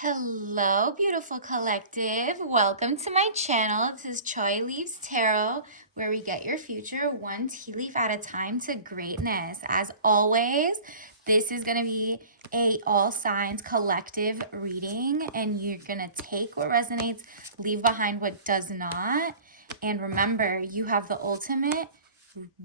Hello, beautiful collective. Welcome to my channel. This is Choi Leaves Tarot, where we get your future one tea leaf at a time to greatness. As always, this is going to be a all signs collective reading, and you're going to take what resonates, leave behind what does not. And remember, you have the ultimate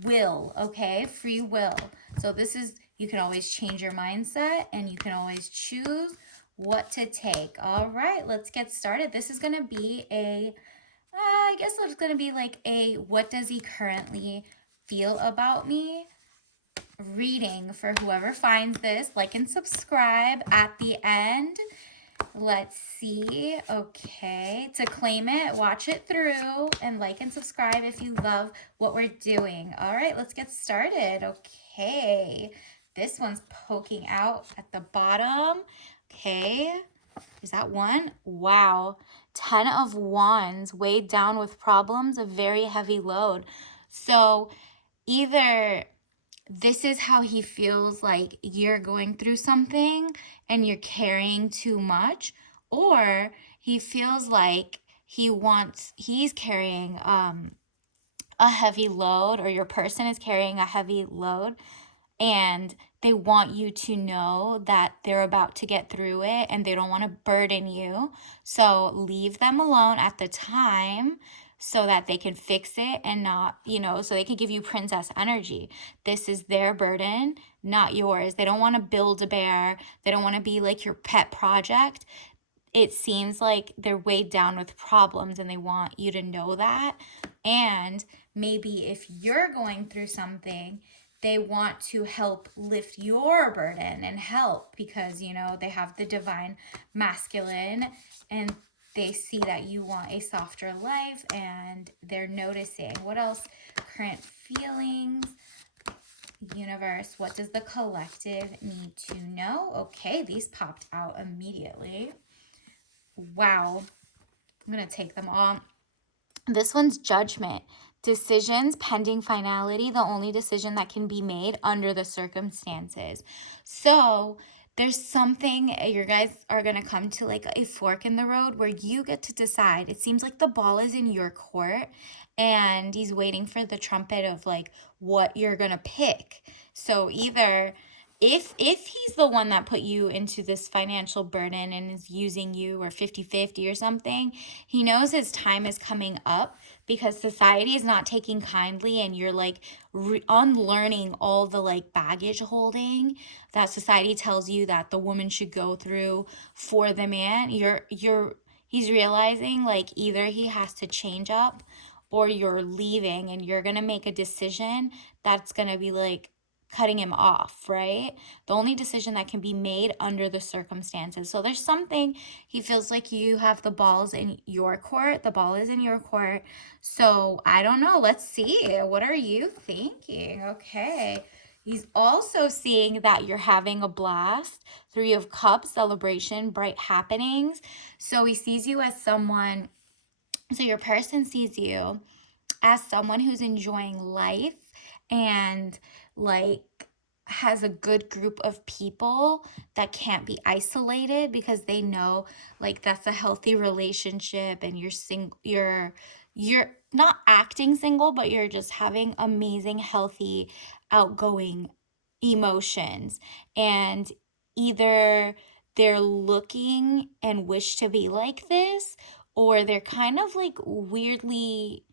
will, okay? Free will. So this is, you can always change your mindset and you can always choose what to take. All right, let's get started. This is going to be I guess it's going to be like a what does he currently feel about me reading for whoever finds this. Like and subscribe at the end. Let's see. Okay. To claim it, watch it through and like and subscribe if you love what we're doing. All right, let's get started. Okay. This one's poking out at the bottom. Okay. Is that one? Wow. 10 of Wands, weighed down with problems, a very heavy load. So either this is how he feels like you're going through something and you're carrying too much, or he feels like he's carrying a heavy load, or your person is carrying a heavy load and they want you to know that they're about to get through it and they don't want to burden you. So leave them alone at the time so that they can fix it and not, so they can give you princess energy. This is their burden, not yours. They don't want to build a bear. They don't want to be like your pet project. It seems like they're weighed down with problems and they want you to know that. And maybe if you're going through something, they want to help lift your burden and help because, they have the divine masculine and they see that you want a softer life and they're noticing. What else? Current feelings. Universe, what does the collective need to know? Okay, these popped out immediately. Wow. I'm going to take them all. This one's judgment. Decisions pending finality, the only decision that can be made under the circumstances. So there's something you guys are going to come to like a fork in the road where you get to decide. It seems like the ball is in your court and he's waiting for the trumpet of like what you're going to pick. So either if he's the one that put you into this financial burden and is using you or 50-50 or something, he knows his time is coming up because society is not taking kindly and you're like unlearning all the like baggage holding that society tells you that the woman should go through for the man. He's realizing like either he has to change up or you're leaving and you're going to make a decision that's going to be like cutting him off, right? The only decision that can be made under the circumstances. So there's something he feels like you have the balls in your court. The ball is in your court. So I don't know. Let's see. What are you thinking? Okay. He's also seeing that you're having a blast. 3 of Cups, celebration, bright happenings. So he sees you as someone, so your person sees you as someone who's enjoying life and like has a good group of people that can't be isolated because they know like that's a healthy relationship and you're not acting single, but you're just having amazing, healthy, outgoing emotions. And either they're looking and wish to be like this, or they're kind of like weirdly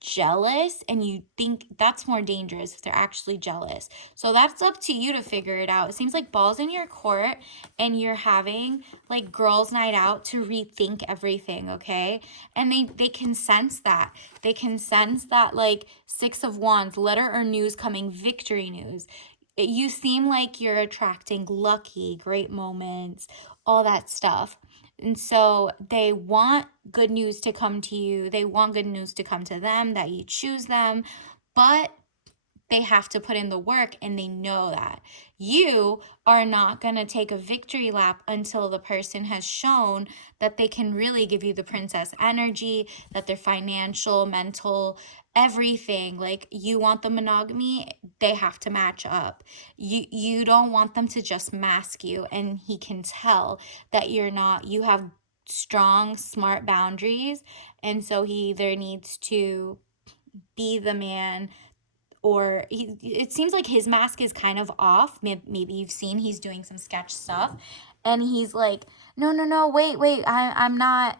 jealous, and you think that's more dangerous if they're actually jealous. So that's up to you to figure it out. It seems like balls in your court and you're having like girls night out to rethink everything, okay? And they can sense that. They can sense that like 6 of Wands, letter or news coming, victory news. You seem like you're attracting lucky, great moments, all that stuff. And so they want good news to come to you. They want good news to come to them, that you choose them. But they have to put in the work, and they know that. You are not going to take a victory lap until the person has shown that they can really give you the princess energy, that their financial, mental, everything, like you want the monogamy, they have to match up. You don't want them to just mask you, and he can tell that you have strong, smart boundaries, and so he either needs to be the man, or it seems like his mask is kind of off. Maybe you've seen he's doing some sketch stuff, and he's like, no, no, no, wait, I'm not,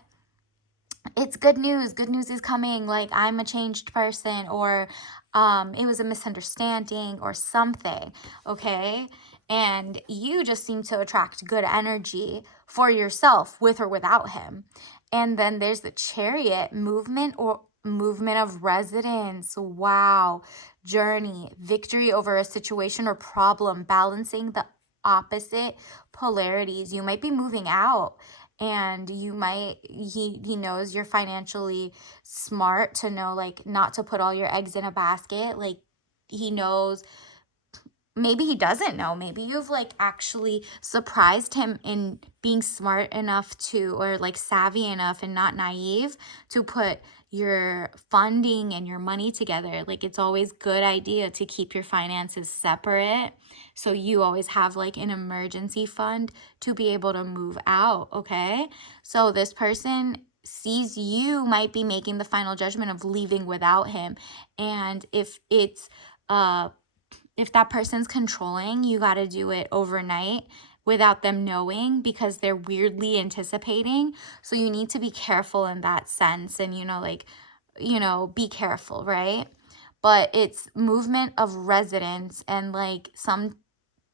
it's good news, good news is coming, like I'm a changed person, or it was a misunderstanding or something, okay? And you just seem to attract good energy for yourself with or without him. And then there's the Chariot, movement or movement of residence. Wow. Journey, victory over a situation or problem, balancing the opposite polarities. You might be moving out, and he knows you're financially smart to know, like, not to put all your eggs in a basket. Like, he knows, maybe he doesn't know, maybe you've like actually surprised him in being smart enough to, or like savvy enough and not naive to put your funding and your money together. Like, it's always good idea to keep your finances separate, so you always have like an emergency fund to be able to move out, okay? So this person sees you might be making the final judgment of leaving without him, and if that person's controlling, you got to do it overnight without them knowing, because they're weirdly anticipating. So you need to be careful in that sense, and, be careful, right? But it's movement of residence, and like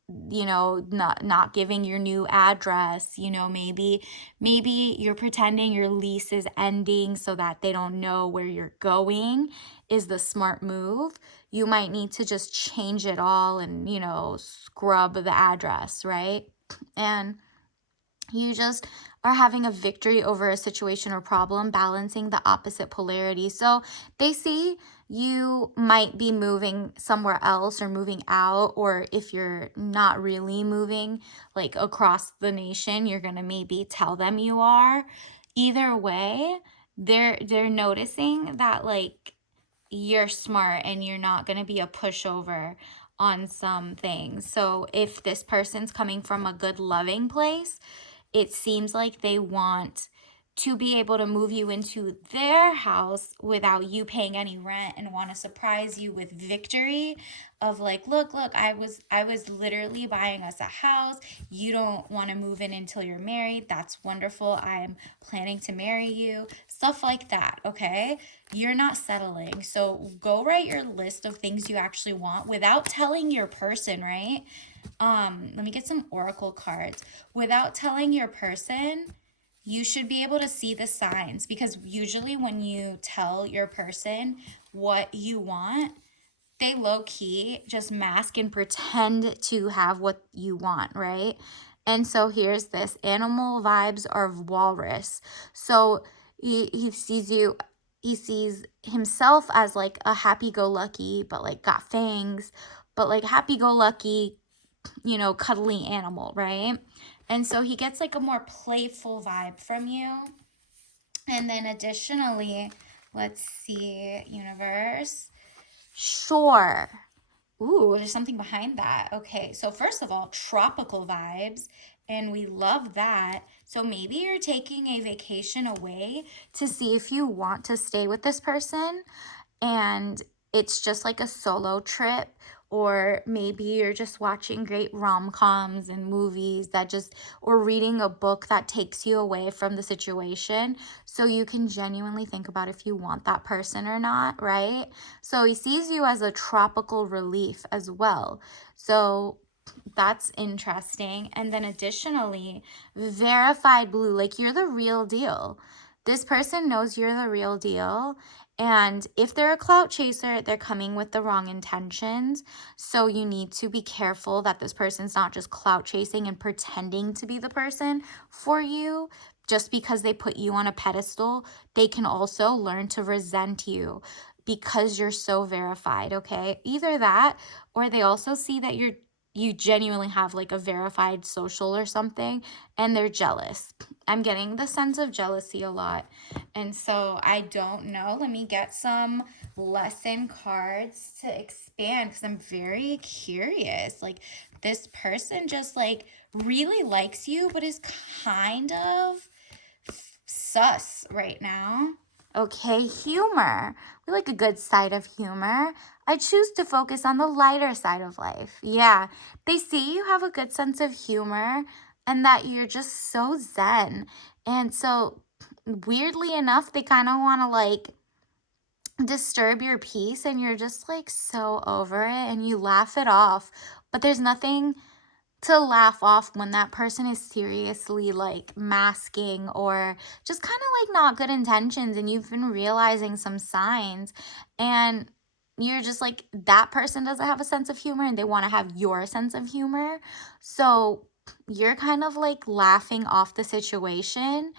not giving your new address, maybe you're pretending your lease is ending so that they don't know where you're going, is the smart move. You might need to just change it all and, scrub the address, right? And you just are having a victory over a situation or problem, balancing the opposite polarity. So they see you might be moving somewhere else or moving out, or if you're not really moving like across the nation, you're going to maybe tell them you are. Either way, they're noticing that like you're smart and you're not going to be a pushover on some things. So if this person's coming from a good loving place, it seems like they want to be able to move you into their house without you paying any rent, and want to surprise you with victory of like, look, I was literally buying us a house. You don't want to move in until you're married. That's wonderful. I'm planning to marry you. Stuff like that, okay? You're not settling. So go write your list of things you actually want without telling your person, right? Let me get some oracle cards. Without telling your person, you should be able to see the signs, because usually when you tell your person what you want, they low key just mask and pretend to have what you want, right? And so here's this animal vibes are walrus. So he sees himself as like a happy-go-lucky, but like got fangs, but like happy-go-lucky, cuddly animal, right? And so he gets like a more playful vibe from you. And then additionally, let's see, universe. Sure. Ooh, there's something behind that. Okay, so first of all, tropical vibes, and we love that. So maybe you're taking a vacation away to see if you want to stay with this person, and it's just like a solo trip, or maybe you're just watching great rom-coms and movies or reading a book that takes you away from the situation, so you can genuinely think about if you want that person or not, right? So he sees you as a tropical relief as well. So that's interesting. And then additionally, verified blue, like you're the real deal. This person knows you're the real deal. And if they're a clout chaser, they're coming with the wrong intentions. So you need to be careful that this person's not just clout chasing and pretending to be the person for you. Just because they put you on a pedestal, they can also learn to resent you. because you're so verified, okay? Either that, or they also see that you genuinely have like a verified social or something, and they're jealous. I'm getting the sense of jealousy a lot. And so I don't know. Let me get some lesson cards to expand because I'm very curious. Like, this person just like really likes you, but is kind of sus right now. Okay, humor. We like a good side of humor. I choose to focus on the lighter side of life. Yeah, they see you have a good sense of humor and that you're just so zen. And so, weirdly enough, they kind of want to like disturb your peace, and you're just like so over it and you laugh it off. But there's nothing to laugh off when that person is seriously like masking or just kind of like not good intentions, and you've been realizing some signs, and you're just like, that person doesn't have a sense of humor and they want to have your sense of humor. So you're kind of like laughing off the situation,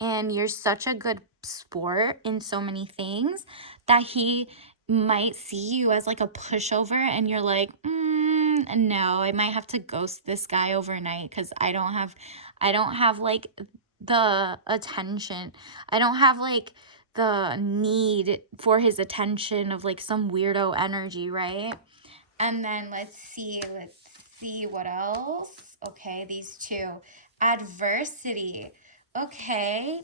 and you're such a good sport in so many things that he might see you as like a pushover, and you're like, no, I might have to ghost this guy overnight because I don't have like the attention. I don't have like the need for his attention of like some weirdo energy, right? And then let's see what else. Okay, these two. Adversity. Okay.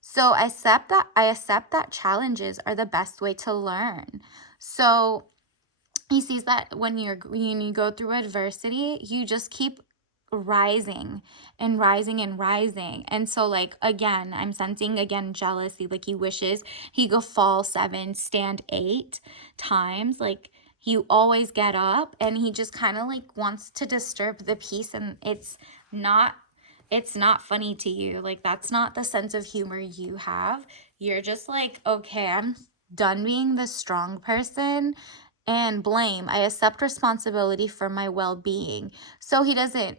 So I accept that challenges are the best way to learn. So he sees that when you go through adversity, you just keep rising and rising and rising. And so like, again, I'm sensing again jealousy. Like, he wishes he could fall 7, stand 8 times. Like, you always get up, and he just kind of like wants to disturb the peace, and it's not funny to you. Like, that's not the sense of humor you have. You're just like, okay, I'm done being the strong person and blame. I accept responsibility for my well-being. So he doesn't,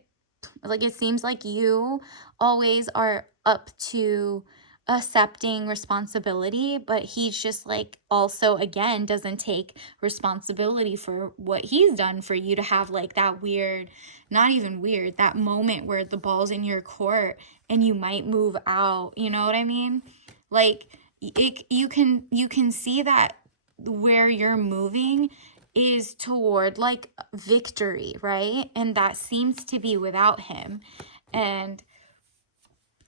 like, it seems like you always are up to accepting responsibility, but he's just like also again doesn't take responsibility for what he's done for you to have like that weird, not even weird, that moment where the ball's in your court and you might move out. You know what I mean? Like, you can see that where you're moving is toward like victory, right? And that seems to be without him. And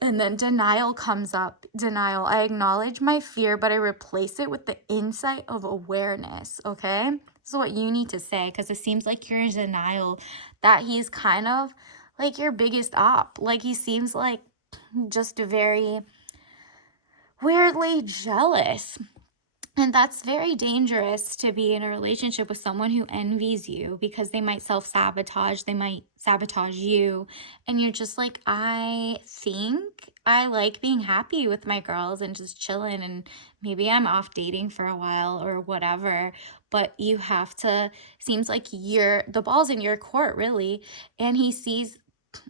then denial comes up. Denial. I acknowledge my fear, but I replace it with the insight of awareness. Okay? This is what you need to say, because it seems like you're in denial that he's kind of like your biggest op. Like, he seems like just very weirdly jealous. And that's very dangerous, to be in a relationship with someone who envies you, because they might self-sabotage, they might sabotage you, and you're just like, I think I like being happy with my girls and just chilling, and maybe I'm off dating for a while or whatever, but you have to, seems like the ball's in your court, really, and he sees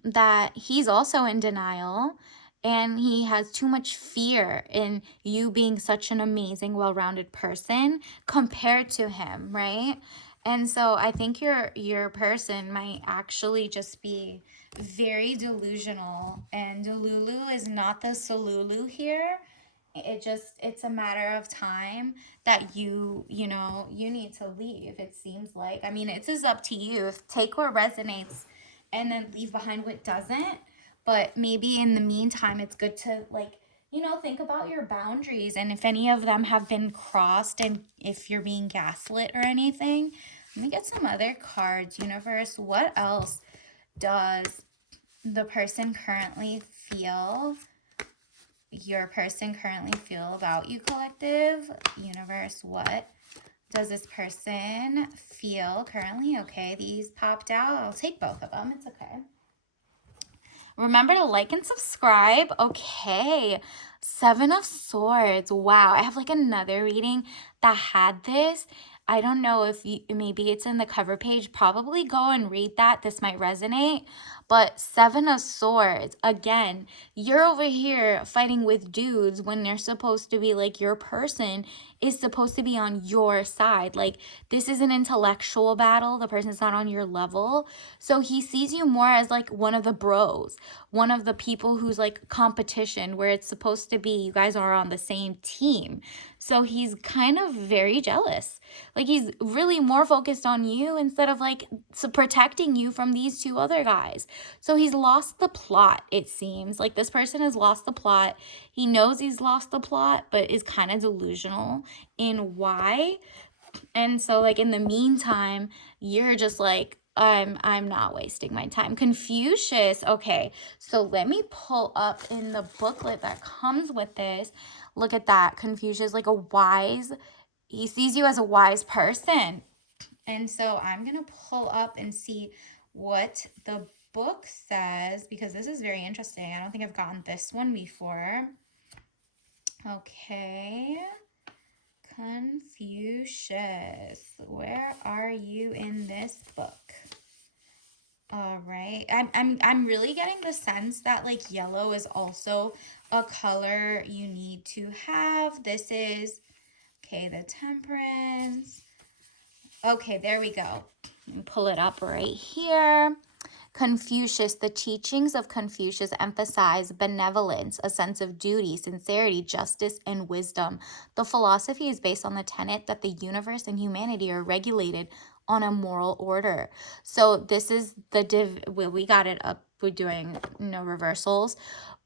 that he's also in denial, and he has too much fear in you being such an amazing, well-rounded person compared to him, right? And so I think your person might actually just be very delusional, and Delulu is not the Solulu here. It's a matter of time that you need to leave. It seems like, I mean, it is up to you. Take what resonates and then leave behind what doesn't. But maybe in the meantime, it's good to like, think about your boundaries, and if any of them have been crossed, and if you're being gaslit or anything. Let me get some other cards. Universe, what else does the person currently feel your person currently feel about you, collective? Universe, what does this person feel currently? Okay, these popped out. I'll take both of them. It's okay. Remember to like and subscribe. Okay, 7 of Swords. Wow, I have like another reading that had this. I don't know if maybe it's in the cover page. Probably go and read that. This might resonate. But Seven of Swords, again, you're over here fighting with dudes when they're supposed to be like, your person is supposed to be on your side. Like, this is an intellectual battle. The person's not on your level. So he sees you more as like one of the bros, one of the people who's like competition, where it's supposed to be you guys are on the same team. So he's kind of very jealous. Like, he's really more focused on you instead of like protecting you from these two other guys. So he's lost the plot, it seems. Like, this person has lost the plot. He knows he's lost the plot, but is kind of delusional in why. And so, like, in the meantime, you're just like, I'm not wasting my time. Confucius. Okay, so let me pull up in the booklet that comes with this. Look at that. Confucius, like a wise, he sees you as a wise person. And so I'm going to pull up and see what the book says, because this is very interesting. I don't think I've gotten this one before. Okay. Confucius. Where are you in this book? All right. I'm really getting the sense that like yellow is also a color you need to have. This is, okay, the Temperance. Okay, there we go. Pull it up right here. Confucius, the teachings of Confucius emphasize benevolence, a sense of duty, sincerity, justice, and wisdom. The philosophy is based on the tenet that the universe and humanity are regulated on a moral order. So this is the we got it up. We're doing no reversals,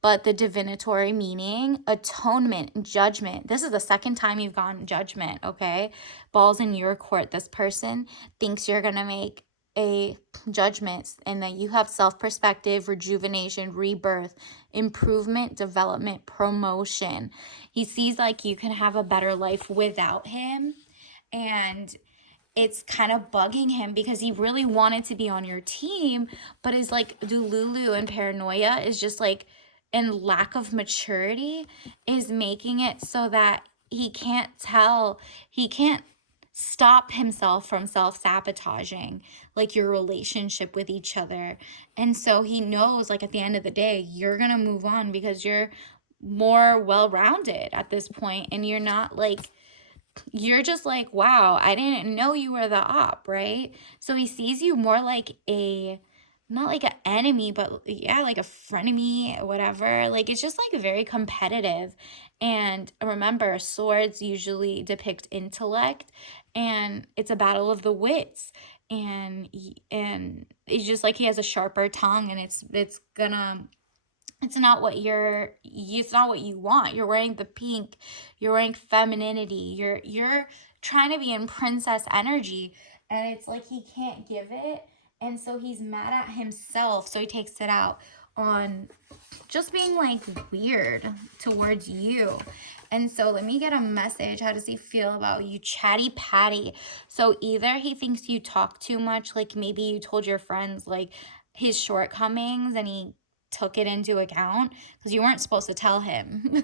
but the divinatory meaning, atonement, judgment. This is the second time you've gotten judgment, okay? Ball's in your court. This person thinks you're going to make a judgment, and that you have self-perspective, rejuvenation, rebirth, improvement, development, promotion. He sees like you can have a better life without him, and it's kind of bugging him because he really wanted to be on your team, but is like delulu and paranoia is just like, and lack of maturity is making it so that he can't stop himself from self-sabotaging like your relationship with each other. And so he knows like at the end of the day, you're gonna move on because you're more well-rounded at this point, and you're not like, you're just like, wow, I didn't know you were the op, right? So he sees you more like a, not like an enemy, but yeah, like a frenemy, whatever. Like, it's just like very competitive. And remember, swords usually depict intellect, and it's a battle of the wits. And it's just like he has a sharper tongue, and it's not what it's not what you want. You're wearing the pink, you're wearing femininity, you're trying to be in princess energy, and it's like he can't give it, and so he's mad at himself, so he takes it out on just being like weird towards you. And so let me get a message. How does he feel about you? Chatty Patty. So either he thinks you talk too much, like maybe you told your friends like his shortcomings and he took it into account because you weren't supposed to tell him.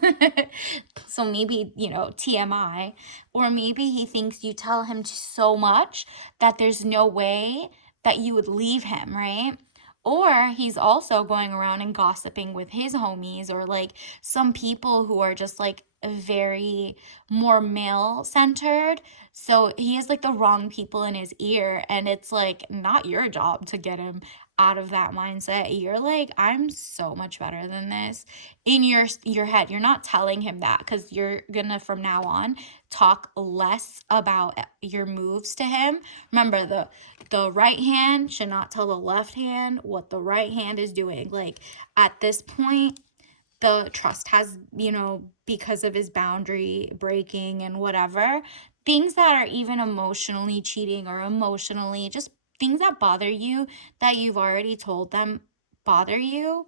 So maybe, TMI. Or maybe he thinks you tell him so much that there's no way that you would leave him, right? Or he's also going around and gossiping with his homies, or like some people who are just like very more male centered. So he has like the wrong people in his ear, and it's like not your job to get him out of that mindset. You're like, I'm so much better than this in your head. You're not telling him that because you're gonna from now on talk less about your moves to him. Remember, the right hand should not tell the left hand what the right hand is doing. Like, at this point, the trust has, because of his boundary breaking and whatever, things that are even emotionally cheating or emotionally just things that bother you that you've already told them bother you.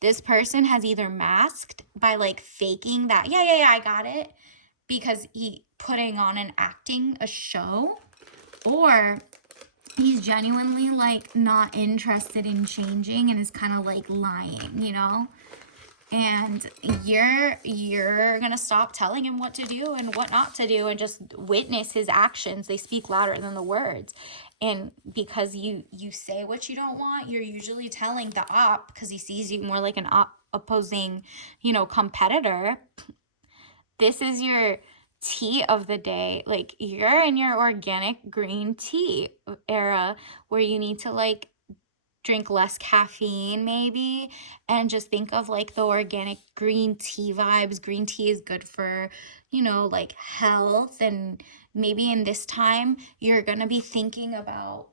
This person has either masked by like faking that, yeah, I got it, because he putting on and acting a show, or he's genuinely like not interested in changing and is kind of like lying, and you're gonna stop telling him what to do and what not to do and just witness his actions. They speak louder than the words. And because you say what you don't want, you're usually telling the because he sees you more like an opposing, competitor. This is your tea of the day. Like, you're in your organic green tea era where you need to like drink less caffeine maybe, and just think of like the organic green tea vibes. Green tea is good for, like health. And maybe in this time you're gonna be thinking about,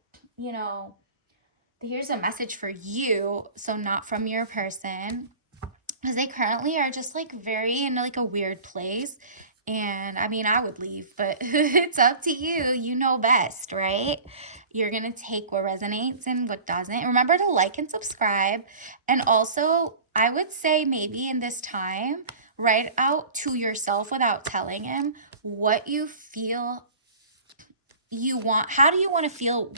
here's a message for you, so not from your person, because they currently are just like very in like a weird place. And I mean, I would leave, but it's up to you. You know best, right? You're going to take what resonates and what doesn't. Remember to like and subscribe. And also, I would say maybe in this time, write out to yourself without telling him what you feel you want. How do you want to feel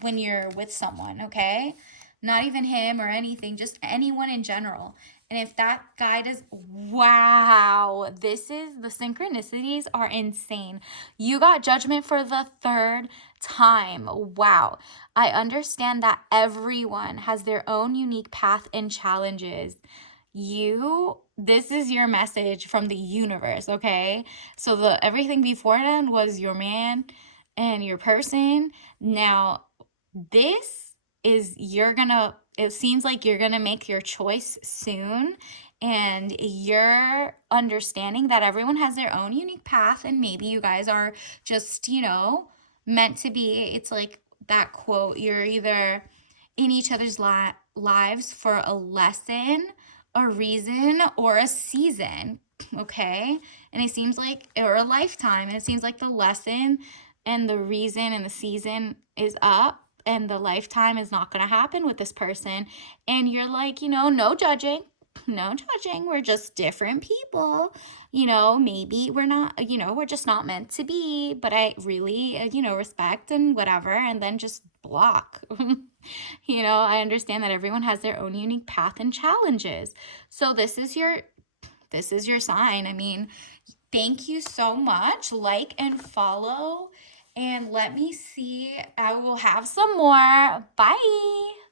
when you're with someone, okay? Not even him or anything, just anyone in general. And if that guy does, wow, the synchronicities are insane. You got Judgment for the third time. Wow. I understand that everyone has their own unique path and challenges. This is your message from the universe, okay? So everything before then was your man and your person. Now, this is it seems like you're gonna make your choice soon, and you're understanding that everyone has their own unique path, and maybe you guys are just, meant to be. It's like that quote, you're either in each other's lives for a lesson, a reason, or a season, okay? And it seems like, or a lifetime, and it seems like the lesson and the reason and the season is up, and the lifetime is not going to happen with this person. And you're like, no judging. No judging. We're just different people. Maybe we're not, we're just not meant to be, but I really, respect and whatever, and then just block. I understand that everyone has their own unique path and challenges. So this is your sign. I mean, thank you so much. Like and follow. And let me see. I will have some more. Bye.